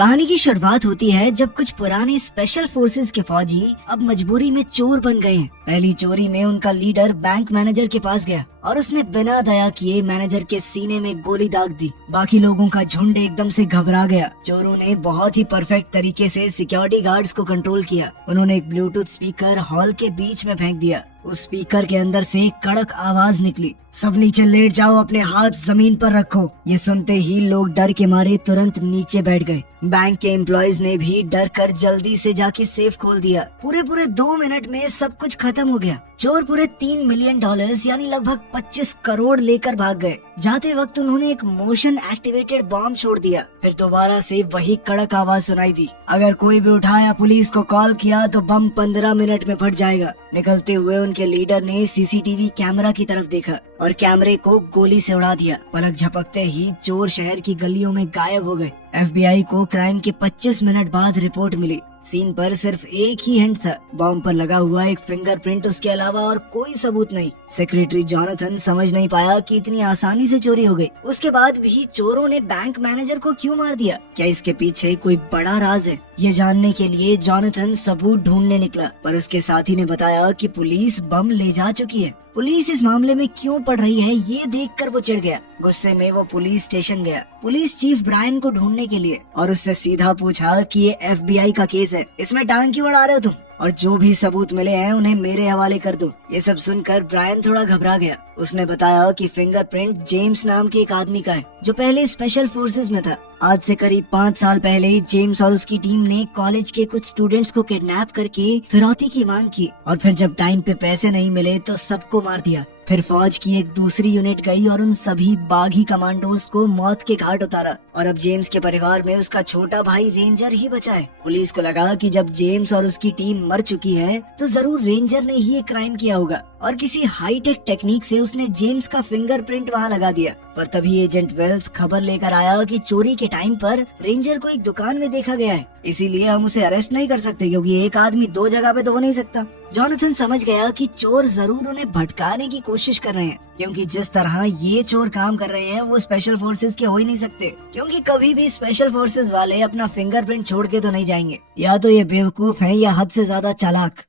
कहानी की शुरुआत होती है जब कुछ पुराने स्पेशल फोर्सेस के फौजी अब मजबूरी में चोर बन गए हैं। पहली चोरी में उनका लीडर बैंक मैनेजर के पास गया और उसने बिना दया किए मैनेजर के सीने में गोली दाग दी। बाकी लोगों का झुंड एकदम से घबरा गया। चोरों ने बहुत ही परफेक्ट तरीके से सिक्योरिटी गार्ड्स को कंट्रोल किया। उन्होंने एक ब्लूटूथ स्पीकर हॉल के बीच में फेंक दिया। उस स्पीकर के अंदर से एक कड़क आवाज निकली, सब नीचे लेट जाओ, अपने हाथ जमीन पर रखो। ये सुनते ही लोग डर के मारे तुरंत नीचे बैठ गए। बैंक के एम्प्लॉयज ने भी डर कर जल्दी से जाके सेफ खोल दिया। पूरे 2 मिनट में सब कुछ खत्म हो गया। चोर पूरे $3 मिलियन यानी लगभग 25 करोड़ लेकर भाग गए। जाते वक्त उन्होंने एक मोशन एक्टिवेटेड बॉम्ब छोड़ दिया। फिर दोबारा से वही कड़क आवाज सुनाई दी, अगर कोई भी उठाया पुलिस को कॉल किया तो बम 15 मिनट में फट जाएगा। निकलते हुए उनके लीडर ने सीसीटीवी कैमरा की तरफ देखा और कैमरे को गोली से उड़ा दिया। पलक झपकते ही चोर शहर की गलियों में गायब हो गए। FBI को क्राइम के 25 मिनट बाद रिपोर्ट मिली। सीन पर सिर्फ एक ही हिंट था, बॉम्ब पर लगा हुआ एक फिंगरप्रिंट, उसके अलावा और कोई सबूत नहीं। सेक्रेटरी जॉनथन समझ नहीं पाया कि इतनी आसानी से चोरी हो गई। उसके बाद भी चोरों ने बैंक मैनेजर को क्यों मार दिया? क्या इसके पीछे कोई बड़ा राज है? ये जानने के लिए जॉनथन सबूत ढूंढने निकला, पर उसके साथी ने बताया कि पुलिस बम ले जा चुकी है। पुलिस इस मामले में क्यों पड़ रही है ये देखकर वो चिढ़ गया। गुस्से में वो पुलिस स्टेशन गया पुलिस चीफ ब्रायन को ढूंढने के लिए और उससे सीधा पूछा कि ये FBI का केस है, इसमें टांग क्यों अड़ा रहे हो तुम, और जो भी सबूत मिले हैं उन्हें मेरे हवाले कर दो। ये सब सुनकर ब्रायन थोड़ा घबरा गया। उसने बताया कि फिंगरप्रिंट जेम्स नाम के एक आदमी का है जो पहले स्पेशल फोर्सेस में था। आज से करीब 5 साल पहले जेम्स और उसकी टीम ने कॉलेज के कुछ स्टूडेंट्स को किडनैप करके फिरौती की मांग की और फिर जब टाइम पे पैसे नहीं मिले तो सबको मार दिया। फिर फौज की एक दूसरी यूनिट गई और उन सभी बागी कमांडोज को मौत के घाट उतारा और अब जेम्स के परिवार में उसका छोटा भाई रेंजर ही बचा है। पुलिस को लगा कि जब जेम्स और उसकी टीम मर चुकी है तो जरूर रेंजर ने ही ये क्राइम किया होगा और किसी हाईटेक टेक्निक से उसने जेम्स का फिंगरप्रिंट वहाँ लगा दिया। पर तभी एजेंट वेल्स खबर लेकर आया कि चोरी के टाइम पर रेंजर को एक दुकान में देखा गया है, इसीलिए हम उसे अरेस्ट नहीं कर सकते क्योंकि एक आदमी 2 जगह पे तो हो नहीं सकता। जॉनथन समझ गया कि चोर जरूर उन्हें भटकाने की कोशिश कर रहे हैं, क्योंकि जिस तरह ये चोर काम कर रहे हैं वो स्पेशल फोर्सेस के हो ही नहीं सकते, क्योंकि कभी भी स्पेशल फोर्सेस वाले अपना फिंगरप्रिंट छोड़ के तो नहीं जाएंगे। या तो ये बेवकूफ है या हद से ज्यादा चालाक।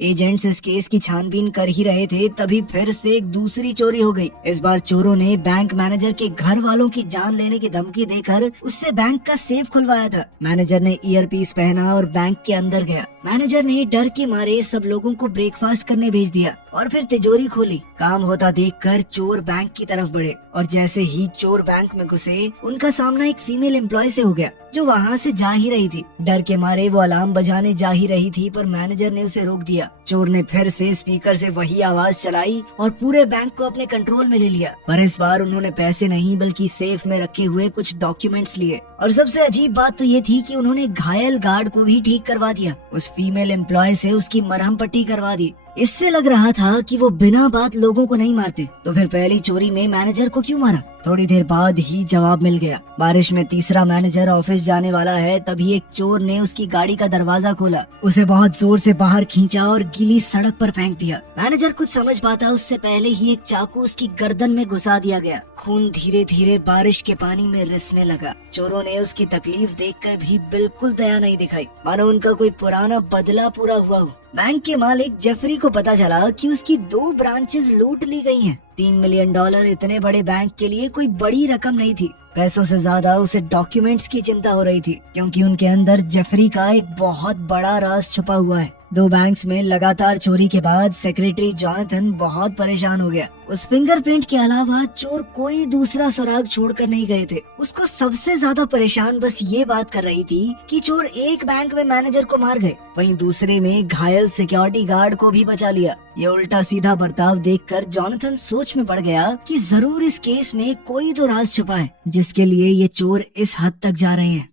एजेंट्स इस केस की छानबीन कर ही रहे थे तभी फिर से एक दूसरी चोरी हो गई। इस बार चोरों ने बैंक मैनेजर के घर वालों की जान लेने की धमकी देकर उससे बैंक का सेफ खुलवाया था। मैनेजर ने ईयरपीस पहना और बैंक के अंदर गया। मैनेजर ने डर के मारे सब लोगों को ब्रेकफास्ट करने भेज दिया और फिर तिजोरी खोली। काम होता देखकर चोर बैंक की तरफ बढ़े और जैसे ही चोर बैंक में घुसे उनका सामना एक फीमेल एम्प्लॉय से हो गया जो वहाँ से जा ही रही थी। डर के मारे वो अलार्म बजाने जा ही रही थी पर मैनेजर ने उसे रोक दिया। चोर ने फिर से स्पीकर से वही आवाज चलाई और पूरे बैंक को अपने कंट्रोल में ले लिया, पर इस बार उन्होंने पैसे नहीं बल्कि सेफ में रखे हुए कुछ डॉक्यूमेंट्स लिए। और सबसे अजीब बात तो ये थी कि उन्होंने घायल गार्ड को भी ठीक करवा दिया। उस फीमेल एम्प्लॉय से उसकी मरहम पट्टी करवा दी। इससे लग रहा था कि वो बिना बात लोगों को नहीं मारते, तो फिर पहली चोरी में मैनेजर को क्यों मारा? थोड़ी देर बाद ही जवाब मिल गया। बारिश में तीसरा मैनेजर ऑफिस जाने वाला है, तभी एक चोर ने उसकी गाड़ी का दरवाजा खोला, उसे बहुत जोर से बाहर खींचा और गीली सड़क पर फेंक दिया। मैनेजर कुछ समझ पाता उससे पहले ही एक चाकू उसकी गर्दन में घुसा दिया गया। खून धीरे धीरे बारिश के पानी में रिसने लगा। चोरों ने उसकी तकलीफ देखकर भी बिल्कुल दया नहीं दिखाई, मानो उनका कोई पुराना बदला पूरा हुआ हो। बैंक के मालिक जेफरी को पता चला कि उसकी 2 ब्रांचेस लूट ली गई हैं। $3 मिलियन इतने बड़े बैंक के लिए कोई बड़ी रकम नहीं थी। पैसों से ज्यादा उसे डॉक्यूमेंट्स की चिंता हो रही थी, क्योंकि उनके अंदर जेफरी का एक बहुत बड़ा राज छुपा हुआ है। 2 बैंक्स में लगातार चोरी के बाद सेक्रेटरी जॉनथन बहुत परेशान हो गया। उस फिंगरप्रिंट के अलावा चोर कोई दूसरा सुराग छोड़कर नहीं गए थे। उसको सबसे ज्यादा परेशान बस ये बात कर रही थी कि चोर एक बैंक में मैनेजर को मार गए, वहीं दूसरे में घायल सिक्योरिटी गार्ड को भी बचा लिया। ये उल्टा सीधा बर्ताव देखकर जॉनथन सोच में पड़ गया कि जरूर इस केस में कोई तो राज छुपा है जिसके लिए ये चोर इस हद तक जा रहे हैं।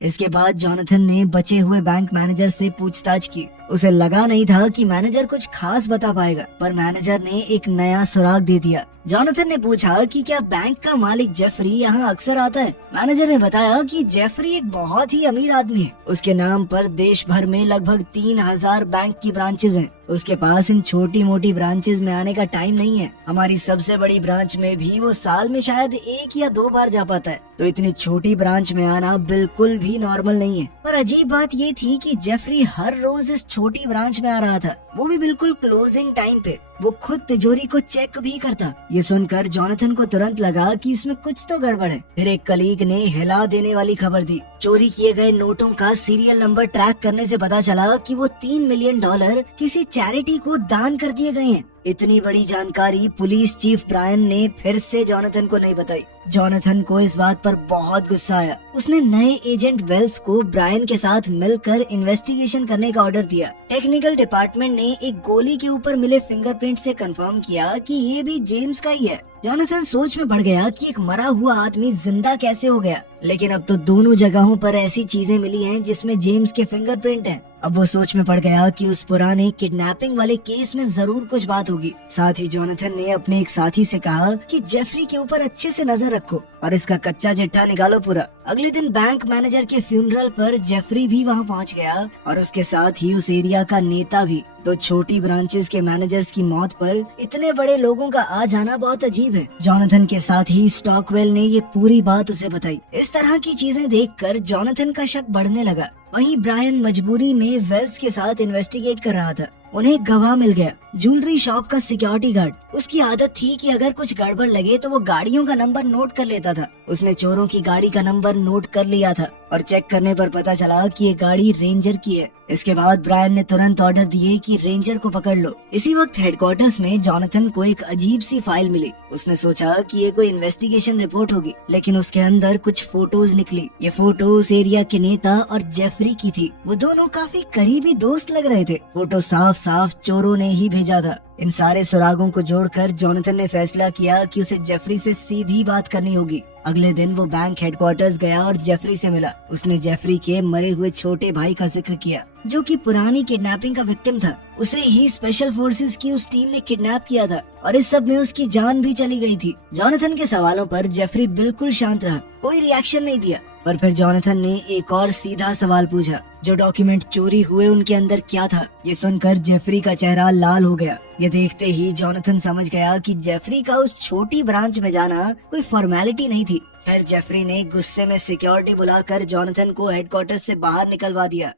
इसके बाद जॉनथन ने बचे हुए बैंक मैनेजर से पूछताछ की उसे लगा नहीं था कि मैनेजर कुछ खास बता पाएगा, पर मैनेजर ने एक नया सुराग दे दिया। जॉनथन ने पूछा कि क्या बैंक का मालिक जेफरी यहाँ अक्सर आता है। मैनेजर ने बताया कि जेफरी एक बहुत ही अमीर आदमी है। उसके नाम पर देश भर में लगभग 3000 बैंक की ब्रांचेज हैं। उसके पास इन छोटी मोटी ब्रांचेज में आने का टाइम नहीं है। हमारी सबसे बड़ी ब्रांच में भी वो साल में शायद 1 या 2 बार जा पाता है, तो इतनी छोटी ब्रांच में आना बिल्कुल भी नॉर्मल नहीं है। पर अजीब बात ये थी कि जेफरी हर रोज इस छोटी ब्रांच में आ रहा था, वो भी बिल्कुल क्लोजिंग टाइम पे। वो खुद तिजोरी को चेक भी करता। ये सुनकर जॉनथन को तुरंत लगा कि इसमें कुछ तो गड़बड़ है। फिर एक कलीग ने हिला देने वाली खबर दी। चोरी किए गए नोटों का सीरियल नंबर ट्रैक करने से पता चला कि वो $3 मिलियन किसी चैरिटी को दान कर दिए गए हैं। इतनी बड़ी जानकारी पुलिस चीफ ब्रायन ने फिर से जॉनथन को नहीं बताई। जॉनथन को इस बात पर बहुत गुस्सा आया। उसने नए एजेंट वेल्स को ब्रायन के साथ मिलकर इन्वेस्टिगेशन करने का ऑर्डर दिया। टेक्निकल डिपार्टमेंट ने एक गोली के ऊपर मिले फिंगरप्रिंट से कंफर्म किया कि ये भी जेम्स का ही है। जॉनथन सोच में पड़ गया कि एक मरा हुआ आदमी जिंदा कैसे हो गया, लेकिन अब तो दोनों जगहों पर ऐसी चीजें मिली हैं जिसमें जेम्स के फिंगरप्रिंट हैं। अब वो सोच में पड़ गया कि उस पुराने किडनैपिंग वाले केस में जरूर कुछ बात होगी। साथ ही जॉनथन ने अपने एक साथी से कहा कि जेफरी के ऊपर अच्छे से नजर रखो और इसका कच्चा चिट्ठा निकालो पूरा। अगले दिन बैंक मैनेजर के फ्यूनरल पर जेफरी भी वहाँ पहुँच गया और उसके साथ ही उस एरिया का नेता भी। तो छोटी ब्रांचेस के मैनेजर्स की मौत पर इतने बड़े लोगों का आ जाना बहुत अजीब है। जॉनथन के साथ ही स्टॉकवेल ने ये पूरी बात उसे बताई। इस तरह की चीजें देखकर जॉनथन का शक बढ़ने लगा। वहीं ब्रायन मजबूरी में वेल्स के साथ इन्वेस्टिगेट कर रहा था। उन्हें गवाह मिल गया, ज्वेलरी शॉप का सिक्योरिटी गार्ड। उसकी आदत थी कि अगर कुछ गड़बड़ लगे तो वो गाड़ियों का नंबर नोट कर लेता था। उसने चोरों की गाड़ी का नंबर नोट कर लिया था और चेक करने पर पता चला कि ये गाड़ी रेंजर की है। इसके बाद ब्रायन ने तुरंत ऑर्डर दिए कि रेंजर को पकड़ लो। इसी वक्त हेडक्वार्टर्स में जॉनथन को एक अजीब सी फाइल मिली। उसने सोचा कि ये कोई इन्वेस्टिगेशन रिपोर्ट होगी, लेकिन उसके अंदर कुछ फोटोज निकली। ये फोटो उस एरिया के नेता और जेफरी की थी। वो दोनों काफी करीबी दोस्त लग रहे थे। फोटो साफ साफ चोरों ने ही भेजा था। इन सारे सुरागों को जोड़कर जॉनथन ने फैसला किया कि उसे जेफरी से सीधी बात करनी होगी। अगले दिन वो बैंक हेडक्वार्टर्स गया और जेफरी से मिला। उसने जेफरी के मरे हुए छोटे भाई का जिक्र किया, जो कि पुरानी किडनैपिंग का विक्टिम था। उसे ही स्पेशल फोर्सेस की उस टीम ने किडनैप किया था और इस सब में उसकी जान भी चली गई थी। जॉनथन के सवालों पर जेफरी बिल्कुल शांत रहा, कोई रिएक्शन नहीं दिया। पर फिर जॉनथन ने एक और सीधा सवाल पूछा, जो डॉक्यूमेंट चोरी हुए उनके अंदर क्या था? ये सुनकर जेफरी का चेहरा लाल हो गया। ये देखते ही जॉनथन समझ गया कि जेफरी का उस छोटी ब्रांच में जाना कोई फॉर्मेलिटी नहीं थी। फिर जेफरी ने गुस्से में सिक्योरिटी बुलाकर जॉनथन को हेडक्वार्टर से बाहर निकलवा दिया।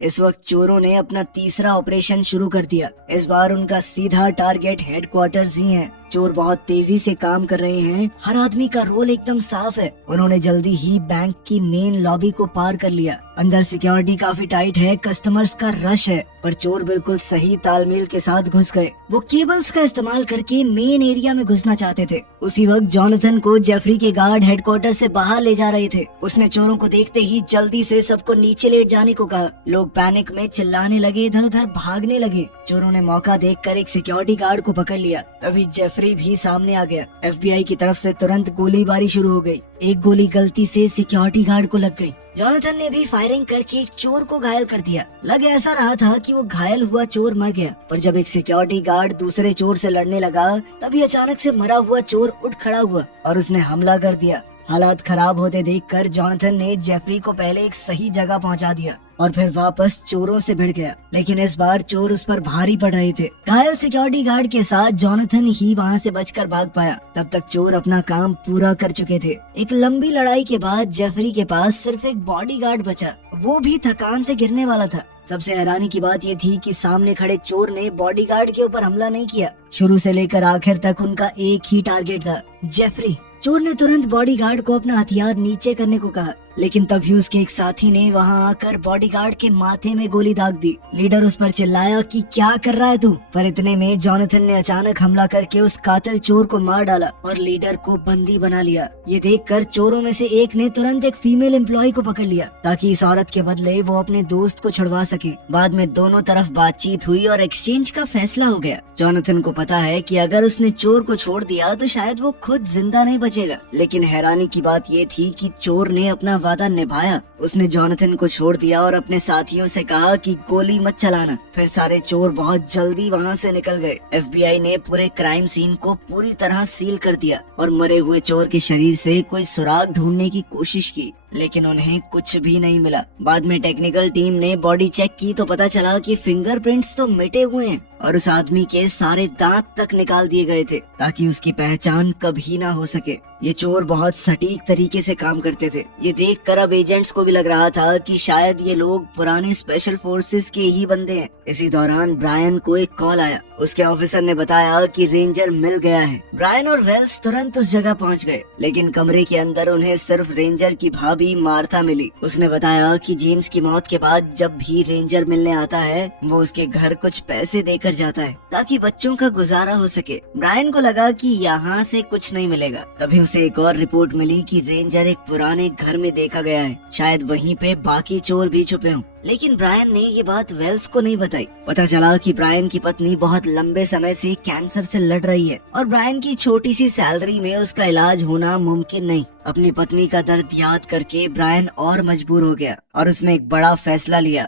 इस वक्त चोरों ने अपना तीसरा ऑपरेशन शुरू कर दिया। इस बार उनका सीधा टारगेट हेडक्वार्टर्स ही है। चोर बहुत तेजी से काम कर रहे हैं। हर आदमी का रोल एकदम साफ है। उन्होंने जल्दी ही बैंक की मेन लॉबी को पार कर लिया। अंदर सिक्योरिटी काफी टाइट है, कस्टमर्स का रश है, पर चोर बिल्कुल सही तालमेल के साथ घुस गए। वो केबल्स का इस्तेमाल करके मेन एरिया में घुसना चाहते थे। उसी वक्त जॉनथन को जेफरी के गार्ड हेडक्वार्टर से बाहर ले जा रहे थे। उसने चोरों को देखते ही जल्दी से सबको नीचे लेट जाने को कहा। लोग पैनिक में चिल्लाने लगे, इधर उधर भागने लगे। चोरों ने मौका देखकर एक सिक्योरिटी गार्ड को पकड़ लिया। तभी जेफरी भी सामने आ गया। एफबीआई की तरफ से तुरंत गोलीबारी शुरू हो गई। एक गोली गलती से सिक्योरिटी गार्ड को लग गई। जॉनथन ने भी फायरिंग करके एक चोर को घायल कर दिया। लग ऐसा रहा था कि वो घायल हुआ चोर मर गया, पर जब एक सिक्योरिटी गार्ड दूसरे चोर से लड़ने लगा, तभी अचानक से मरा हुआ चोर उठ खड़ा हुआ और उसने हमला कर दिया। हालात खराब होते देखकर जॉनथन ने जेफरी को पहले एक सही जगह पहुंचा दिया और फिर वापस चोरों से भिड़ गया। लेकिन इस बार चोर उस पर भारी पड़ रहे थे। घायल सिक्योरिटी गार्ड के साथ जॉनथन ही वहां से बचकर भाग पाया। तब तक चोर अपना काम पूरा कर चुके थे। एक लंबी लड़ाई के बाद जेफरी के पास सिर्फ एक बॉडीगार्ड बचा, वो भी थकान से गिरने वाला था। सबसे हैरानी की बात ये थी कि सामने खड़े चोर ने बॉडीगार्ड के ऊपर हमला नहीं किया। शुरू से लेकर आखिर तक उनका एक ही टारगेट था, जेफरी। चोर ने तुरंत बॉडीगार्ड को अपना हथियार नीचे करने को कहा, लेकिन तभी उसके एक साथी ने वहां आकर बॉडीगार्ड के माथे में गोली दाग दी। लीडर उस पर चिल्लाया कि क्या कर रहा है तू? पर इतने में जॉनथन ने अचानक हमला करके उस कातिल चोर को मार डाला और लीडर को बंदी बना लिया। ये देखकर चोरों में से एक ने तुरंत एक फीमेल एम्प्लॉय को पकड़ लिया, ताकि इस औरत के बदले वो अपने दोस्त को छुड़वा सके। बाद में दोनों तरफ बातचीत हुई और एक्सचेंज का फैसला हो गया। जॉनथन को पता है कि अगर उसने चोर को छोड़ दिया तो शायद वो खुद जिंदा नहीं बच बचेगा। लेकिन हैरानी की बात ये थी कि चोर ने अपना वादा निभाया। उसने जॉनथन को छोड़ दिया और अपने साथियों से कहा कि गोली मत चलाना। फिर सारे चोर बहुत जल्दी वहाँ से निकल गए। FBI ने पूरे क्राइम सीन को पूरी तरह सील कर दिया और मरे हुए चोर के शरीर से कोई सुराग ढूंढने की कोशिश की, लेकिन उन्हें कुछ भी नहीं मिला। बाद में टेक्निकल टीम ने बॉडी चेक की तो पता चला कि फिंगरप्रिंट्स तो मिटे हुए हैं और उस आदमी के सारे दांत तक निकाल दिए गए थे ताकि उसकी पहचान कभी ना हो सके। ये चोर बहुत सटीक तरीके से काम करते थे। ये देखकर अब एजेंट्स को भी लग रहा था कि शायद ये लोग पुराने स्पेशल फोर्सेस के ही बंदे हैं। इसी दौरान ब्रायन को एक कॉल आया। उसके ऑफिसर ने बताया कि रेंजर मिल गया है। ब्रायन और वेल्स तुरंत उस जगह पहुंच गए, लेकिन कमरे के अंदर उन्हें सिर्फ रेंजर की भाभी मार्था मिली। उसने बताया कि जेम्स की मौत के बाद जब भी रेंजर मिलने आता है वो उसके घर कुछ पैसे देकर जाता है ताकि बच्चों का गुजारा हो सके। ब्रायन को लगा कि यहाँ से कुछ नहीं मिलेगा। तभी उसे एक और रिपोर्ट मिली कि रेंजर एक पुराने घर में देखा गया है, शायद वहीं पे बाकी चोर भी छुपे हों। लेकिन ब्रायन ने ये बात वेल्स को नहीं बताई। पता चला कि ब्रायन की पत्नी बहुत लंबे समय से कैंसर से लड़ रही है और ब्रायन की छोटी सी सैलरी में उसका इलाज होना मुमकिन नहीं। अपनी पत्नी का दर्द याद करके ब्रायन और मजबूर हो गया और उसने एक बड़ा फैसला लिया।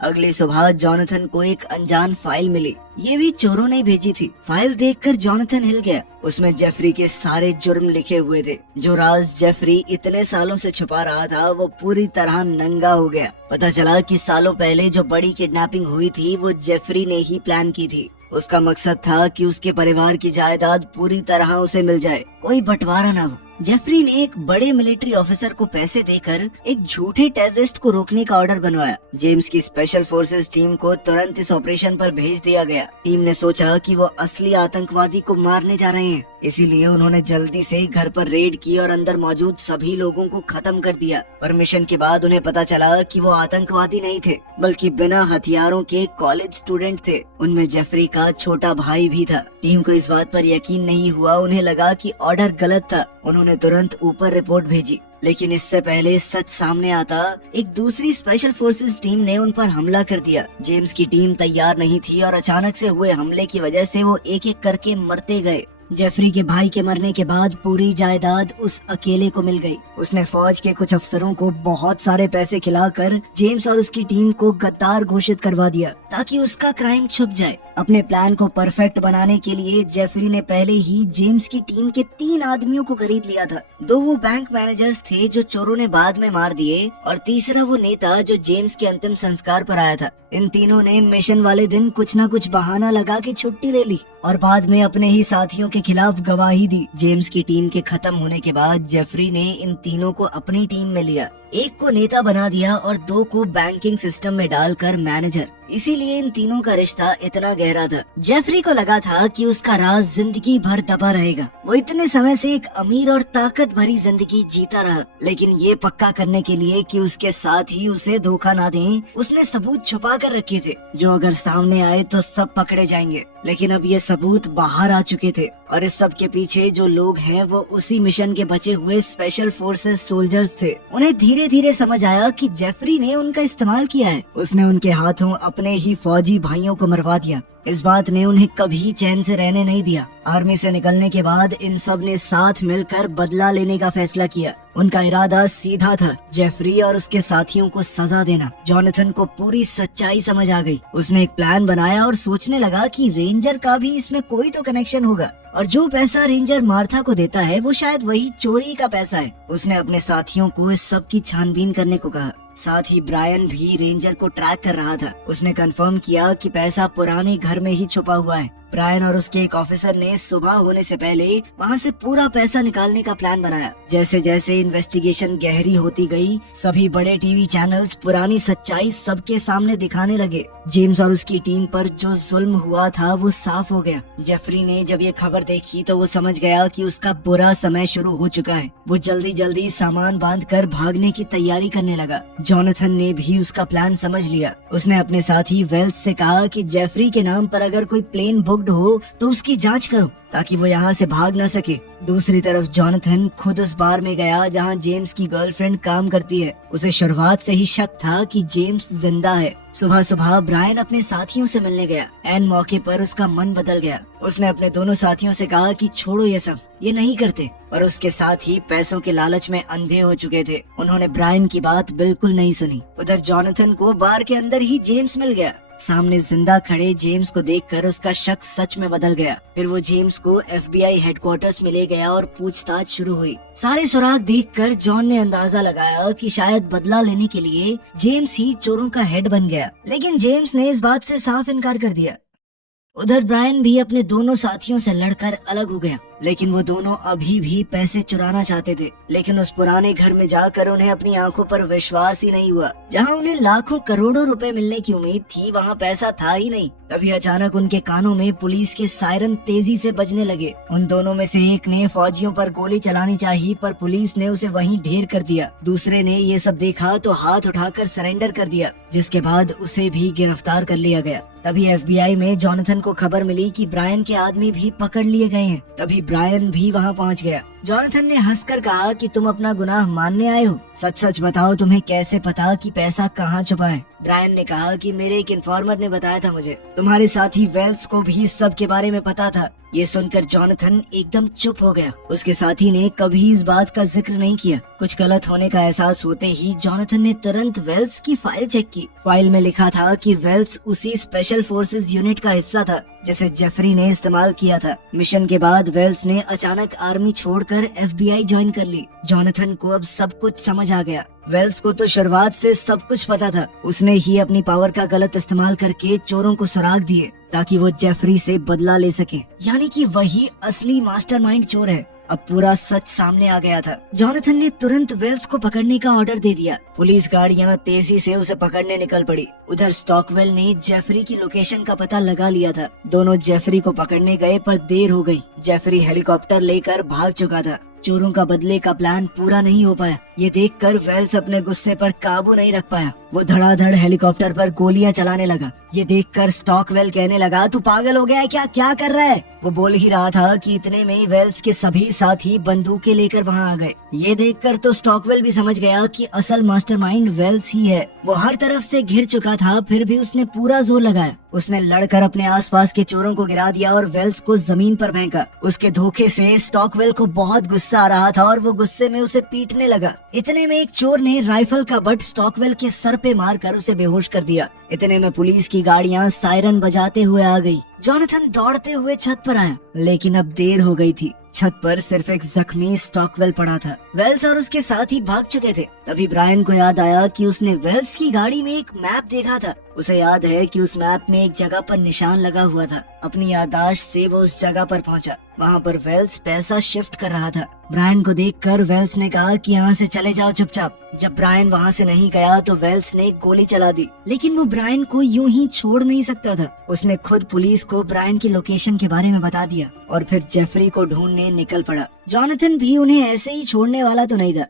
अगली सुबह जॉनथन को एक अनजान फाइल मिली। ये भी चोरों ने भेजी थी। फाइल देखकर जॉनथन हिल गया। उसमें जेफरी के सारे जुर्म लिखे हुए थे। जो राज जेफरी इतने सालों से छुपा रहा था वो पूरी तरह नंगा हो गया। पता चला कि सालों पहले जो बड़ी किडनैपिंग हुई थी वो जेफरी ने ही प्लान की थी। उसका मकसद था कि उसके परिवार की जायदाद पूरी तरह उसे मिल जाए, कोई बंटवारा न हो। जेफरी ने एक बड़े मिलिट्री ऑफिसर को पैसे देकर एक झूठे टेररिस्ट को रोकने का ऑर्डर बनवाया। जेम्स की स्पेशल फोर्सेस टीम को तुरंत इस ऑपरेशन पर भेज दिया गया। टीम ने सोचा कि वो असली आतंकवादी को मारने जा रहे हैं, इसीलिए उन्होंने जल्दी से घर पर रेड की और अंदर मौजूद सभी लोगों को खत्म कर दिया। परमिशन के बाद उन्हें पता चला कि वो आतंकवादी नहीं थे, बल्कि बिना हथियारों के कॉलेज स्टूडेंट थे। उनमें जेफरी का छोटा भाई भी था। टीम को इस बात पर यकीन नहीं हुआ। उन्हें लगा कि ऑर्डर गलत था। उन्होंने तुरंत ऊपर रिपोर्ट भेजी, लेकिन इससे पहले सच सामने आता, एक दूसरी स्पेशल फोर्सेस टीम ने उन पर हमला कर दिया। जेम्स की टीम तैयार नहीं थी और अचानक से हुए हमले की वजह से वो एक एक करके मरते गए। जेफरी के भाई के मरने के बाद पूरी जायदाद उस अकेले को मिल गई। उसने फौज के कुछ अफसरों को बहुत सारे पैसे खिलाकर जेम्स और उसकी टीम को गद्दार घोषित करवा दिया ताकि उसका क्राइम छुप जाए। अपने प्लान को परफेक्ट बनाने के लिए जेफरी ने पहले ही जेम्स की टीम के 3 आदमियों को खरीद लिया था। 2 वो बैंक मैनेजर्स थे जो चोरों ने बाद में मार दिए और तीसरा वो नेता जो जेम्स के अंतिम संस्कार पर आया था। इन तीनों ने मिशन वाले दिन कुछ न कुछ बहाना लगा के छुट्टी ले ली और बाद में अपने ही साथियों के खिलाफ गवाही दी। जेम्स की टीम के खत्म होने के बाद जेफरी ने इन तीनों को अपनी टीम में लिया। एक को नेता बना दिया और 2 को बैंकिंग सिस्टम में डालकर मैनेजर। इसीलिए इन तीनों का रिश्ता इतना गहरा था। जेफरी को लगा था कि उसका राज जिंदगी भर दबा रहेगा। वो इतने समय से एक अमीर और ताकत भरी जिंदगी जीता रहा, लेकिन ये पक्का करने के लिए कि उसके साथ ही उसे धोखा ना दें, उसने सबूत छुपा कर रखे थे जो अगर सामने आए तो सब पकड़े जाएंगे। लेकिन अब ये सबूत बाहर आ चुके थे और इस सब के पीछे जो लोग हैं वो उसी मिशन के बचे हुए स्पेशल फोर्सेस सोल्जर्स थे। उन्हें धीरे धीरे समझ आया कि जेफरी ने उनका इस्तेमाल किया है। उसने उनके हाथों अपने ही फौजी भाइयों को मरवा दिया। इस बात ने उन्हें कभी चैन से रहने नहीं दिया। आर्मी से निकलने के बाद इन सब ने साथ मिलकर बदला लेने का फैसला किया। उनका इरादा सीधा था, जेफरी और उसके साथियों को सजा देना। जॉनथन को पूरी सच्चाई समझ आ गई। उसने एक प्लान बनाया और सोचने लगा कि रेंजर का भी इसमें कोई तो कनेक्शन होगा और जो पैसा रेंजर मार्था को देता है वो शायद वही चोरी का पैसा है। उसने अपने साथियों को इस सब की छानबीन करने को कहा। साथ ही ब्रायन भी रेंजर को ट्रैक कर रहा था। उसने कंफर्म किया कि पैसा पुराने घर में ही छुपा हुआ है। ब्रायन और उसके एक ऑफिसर ने सुबह होने से पहले वहाँ से पूरा पैसा निकालने का प्लान बनाया। जैसे जैसे इन्वेस्टिगेशन गहरी होती गई, सभी बड़े टीवी चैनल्स पुरानी सच्चाई सबके सामने दिखाने लगे। जेम्स और उसकी टीम पर जो जुल्म हुआ था वो साफ हो गया। जेफरी ने जब ये खबर देखी तो वो समझ गया कि उसका बुरा समय शुरू हो चुका है। वो जल्दी जल्दी सामान बांधकर भागने की तैयारी करने लगा। जॉनथन ने भी उसका प्लान समझ लिया। उसने अपने साथी वेल्स से कहा कि जेफरी के नाम पर अगर कोई प्लेन बुक्ड हो तो उसकी जांच करो ताकि वो यहाँ से भाग न सके। दूसरी तरफ जॉनथन खुद उस बार में गया जहाँ जेम्स की गर्लफ्रेंड काम करती है। उसे शुरुआत से ही शक था कि जेम्स जिंदा है। सुबह सुबह ब्रायन अपने साथियों से मिलने गया। एन मौके पर उसका मन बदल गया। उसने अपने दोनों साथियों से कहा कि छोड़ो ये सब, ये नहीं करते, पर उसके साथ ही पैसों के लालच में अंधे हो चुके थे। उन्होंने ब्रायन की बात बिल्कुल नहीं सुनी। उधर जॉनथन को बार के अंदर ही जेम्स मिल गया। सामने जिंदा खड़े जेम्स को देखकर उसका शक सच में बदल गया। फिर वो जेम्स को FBI हेडक्वार्टर्स में ले गया और पूछताछ शुरू हुई। सारे सुराग देखकर जॉन ने अंदाजा लगाया कि शायद बदला लेने के लिए जेम्स ही चोरों का हेड बन गया, लेकिन जेम्स ने इस बात से साफ इनकार कर दिया। उधर ब्रायन भी अपने दोनों साथियों से लड़कर अलग हो गया, लेकिन वो दोनों अभी भी पैसे चुराना चाहते थे। लेकिन उस पुराने घर में जाकर उन्हें अपनी आंखों पर विश्वास ही नहीं हुआ। जहां उन्हें लाखों करोड़ों रुपए मिलने की उम्मीद थी, वहां पैसा था ही नहीं। तभी अचानक उनके कानों में पुलिस के सायरन तेजी से बजने लगे। उन दोनों में से एक ने फौजियों पर गोली चलानी चाहिए, पर पुलिस ने उसे वहीं ढेर कर दिया। दूसरे ने ये सब देखा तो हाथ उठाकर सरेंडर कर दिया, जिसके बाद उसे भी गिरफ्तार कर लिया गया। तभी FBI में जॉनथन को खबर मिली कि ब्रायन के आदमी भी पकड़ लिए गए हैं। तभी ब्रायन भी वहां पहुंच गया। जॉनथन ने हंसकर कहा कि तुम अपना गुनाह मानने आए हो, सच सच बताओ तुम्हें कैसे पता कि पैसा कहाँ छुपा है। ब्रायन ने कहा कि मेरे एक इन्फॉर्मर ने बताया था मुझे। तुम्हारे साथी वेल्स को भी इस सब के बारे में पता था। ये सुनकर जॉनथन एकदम चुप हो गया। उसके साथी ने कभी इस बात का जिक्र नहीं किया। कुछ गलत होने का एहसास होते ही जॉनथन ने तुरंत वेल्स की फाइल चेक की। फाइल में लिखा था कि वेल्स उसी स्पेशल फोर्सेस यूनिट का हिस्सा था जिसे जेफरी ने इस्तेमाल किया था। मिशन के बाद वेल्स ने अचानक आर्मी छोड़कर FBI ज्वाइन कर ली। जॉनथन को अब सब कुछ समझ आ गया। वेल्स को तो शुरुआत से सब कुछ पता था। उसने ही अपनी पावर का गलत इस्तेमाल करके चोरों को सुराग दिए ताकि वो जेफरी से बदला ले सके। यानी कि वही असली मास्टरमाइंड चोर है। अब पूरा सच सामने आ गया था। जॉनथन ने तुरंत वेल्स को पकड़ने का ऑर्डर दे दिया। पुलिस गाड़ियां तेजी से उसे पकड़ने निकल पड़ी। उधर स्टॉकवेल ने जेफरी की लोकेशन का पता लगा लिया था। दोनों जेफरी को पकड़ने गए, पर देर हो गई। जेफरी हेलीकॉप्टर लेकर भाग चुका था। चोरों का बदले का प्लान पूरा नहीं हो पाया। ये देखकर वेल्स अपने गुस्से पर काबू नहीं रख पाया। वो धड़ाधड़ हेलीकॉप्टर पर गोलियां चलाने लगा। ये देखकर स्टॉकवेल कहने लगा, तू पागल हो गया है क्या कर रहा है? वो बोल ही रहा था कि इतने में वेल्स के सभी साथी बंदूकें लेकर वहां आ गए। ये देखकर तो स्टॉकवेल भी समझ गया कि असल मास्टरमाइंड वेल्स ही है। वो हर तरफ से घिर चुका था, फिर भी उसने पूरा जोर लगाया। उसने लड़कर अपने आसपास के चोरों को गिरा दिया और वेल्स को जमीन पर फेंका। उसके धोखे से स्टॉकवेल को बहुत गुस्सा आ रहा था और वो गुस्से में उसे पीटने लगा। इतने में एक चोर ने राइफल का बट स्टॉकवेल के सर पे मारकर उसे बेहोश कर दिया। इतने में पुलिस की गाड़ियां सायरन बजाते हुए आ गई। जॉनथन दौड़ते हुए छत पर आया, लेकिन अब देर हो गई थी। छत पर सिर्फ एक जख्मी स्टॉकवेल पड़ा था। वेल्स और उसके साथी भाग चुके थे। तभी ब्रायन को याद आया कि उसने वेल्स की गाड़ी में एक मैप देखा था। उसे याद है कि उस मैप में एक जगह पर निशान लगा हुआ था। अपनी याददाश्त से वो उस जगह पर पहुंचा। वहाँ पर वेल्स पैसा शिफ्ट कर रहा था। ब्रायन को देखकर वेल्स ने कहा कि यहाँ से चले जाओ चुपचाप। जब ब्रायन वहाँ से नहीं गया तो वेल्स ने गोली चला दी, लेकिन वो ब्रायन को यूं ही छोड़ नहीं सकता था। उसने खुद पुलिस को ब्रायन की लोकेशन के बारे में बता दिया और फिर जेफरी को ढूंढने निकल पड़ा। जॉनथन भी उन्हें ऐसे ही छोड़ने वाला तो नहीं था।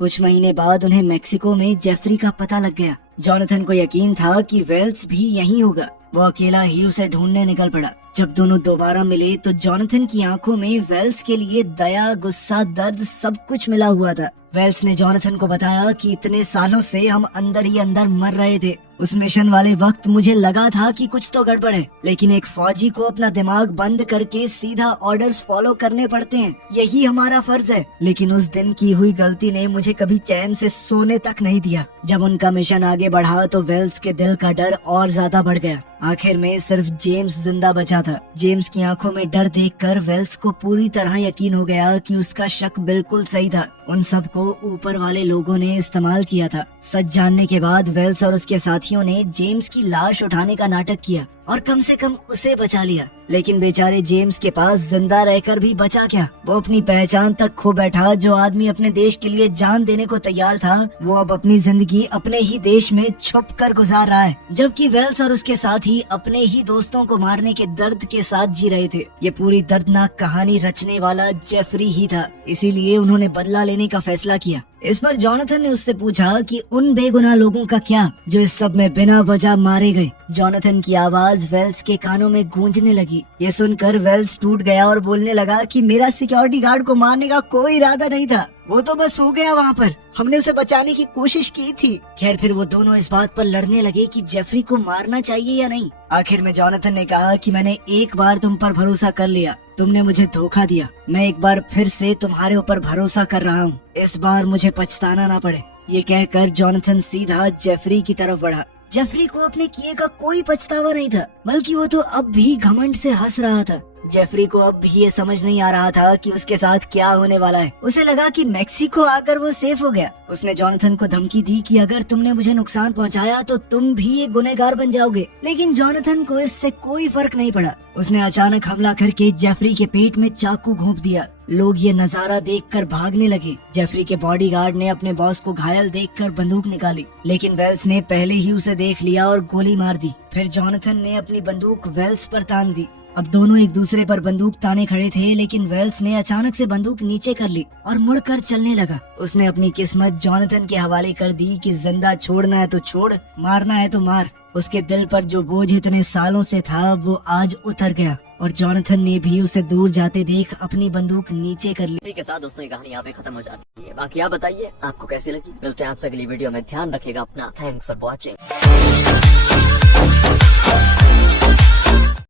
कुछ महीने बाद उन्हें मेक्सिको में जेफरी का पता लग गया। जॉनथन को यकीन था कि वेल्स भी यहीं होगा। वो अकेला ही उसे ढूंढने निकल पड़ा। जब दोनों दोबारा मिले तो जॉनथन की आंखों में वेल्स के लिए दया, गुस्सा, दर्द सब कुछ मिला हुआ था। वेल्स ने जॉनथन को बताया कि इतने सालों से हम अंदर ही अंदर मर रहे थे। उस मिशन वाले वक्त मुझे लगा था कि कुछ तो गड़बड़ है, लेकिन एक फौजी को अपना दिमाग बंद करके सीधा ऑर्डर्स फॉलो करने पड़ते हैं, यही हमारा फर्ज है। लेकिन उस दिन की हुई गलती ने मुझे कभी चैन से सोने तक नहीं दिया। जब उनका मिशन आगे बढ़ा तो वेल्स के दिल का डर और ज्यादा बढ़ गया। आखिर में सिर्फ जेम्स जिंदा बचा था। जेम्स की आंखों में डर देखकर वेल्स को पूरी तरह यकीन हो गया कि उसका शक बिल्कुल सही था। उन सबको ऊपर वाले लोगों ने इस्तेमाल किया था। सच जानने के बाद वेल्स और उसके साथियों ने जेम्स की लाश उठाने का नाटक किया और कम से कम उसे बचा लिया। लेकिन बेचारे जेम्स के पास जिंदा रहकर भी बचा क्या? वो अपनी पहचान तक खो बैठा। जो आदमी अपने देश के लिए जान देने को तैयार था, वो अब अपनी जिंदगी अपने ही देश में छुप कर गुजार रहा है, जबकि वेल्स और उसके साथी अपने ही दोस्तों को मारने के दर्द के साथ जी रहे थे। ये पूरी दर्दनाक कहानी रचने वाला जेफरी ही था, इसीलिए उन्होंने बदला लेने का फैसला किया। इस पर जॉनथन ने उससे पूछा कि उन बेगुनाह लोगों का क्या जो इस सब में बिना वजह मारे गए। जॉनथन की आवाज वेल्स के कानों में गूंजने लगी। ये सुनकर वेल्स टूट गया और बोलने लगा कि मेरा सिक्योरिटी गार्ड को मारने का कोई इरादा नहीं था, वो तो बस सो गया वहाँ पर, हमने उसे बचाने की कोशिश की थी। खैर फिर वो दोनों इस बात पर लड़ने लगे कि जेफरी को मारना चाहिए या नहीं। आखिर में जॉनथन ने कहा कि मैंने एक बार तुम पर भरोसा कर लिया, तुमने मुझे धोखा दिया, मैं एक बार फिर से तुम्हारे ऊपर भरोसा कर रहा हूँ, इस बार मुझे पछताना ना पड़े। ये कहकर जॉनथन सीधा जेफरी की तरफ बढ़ा। जेफरी को अपने किए का कोई पछतावा नहीं था, बल्कि वो तो अब भी घमंड से हंस रहा था। जेफरी को अब भी ये समझ नहीं आ रहा था कि उसके साथ क्या होने वाला है। उसे लगा कि मेक्सिको आकर वो सेफ हो गया। उसने जॉनथन को धमकी दी कि अगर तुमने मुझे नुकसान पहुंचाया तो तुम भी एक गुनहगार बन जाओगे, लेकिन जॉनथन को इससे कोई फर्क नहीं पड़ा। उसने अचानक हमला करके जेफरी के पेट में चाकू घोंप दिया। लोग ये नजारा देखकर भागने लगे। जेफरी के बॉडीगार्ड ने अपने बॉस को घायल देखकर बंदूक निकाली, लेकिन वेल्स ने पहले ही उसे देख लिया और गोली मार दी। फिर जॉनथन ने अपनी बंदूक वेल्स पर तान दी। अब दोनों एक दूसरे पर बंदूक ताने खड़े थे, लेकिन वेल्स ने अचानक से बंदूक नीचे कर ली और मुड़कर चलने लगा। उसने अपनी किस्मत जॉनथन के हवाले कर दी कि जिंदा छोड़ना है तो छोड़, मारना है तो मार। उसके दिल पर जो बोझ इतने सालों से था वो आज उतर गया और जॉनथन ने भी उसे दूर जाते देख अपनी बंदूक नीचे कर ली। इसी के साथ दोस्तों ये कहानी यहाँ पे खत्म हो जाती है। बाकी आप बताइए आपको कैसी लगी। मिलते हैं आपसे अगली वीडियो में। ध्यान रखिएगा अपना। Thanks for watching.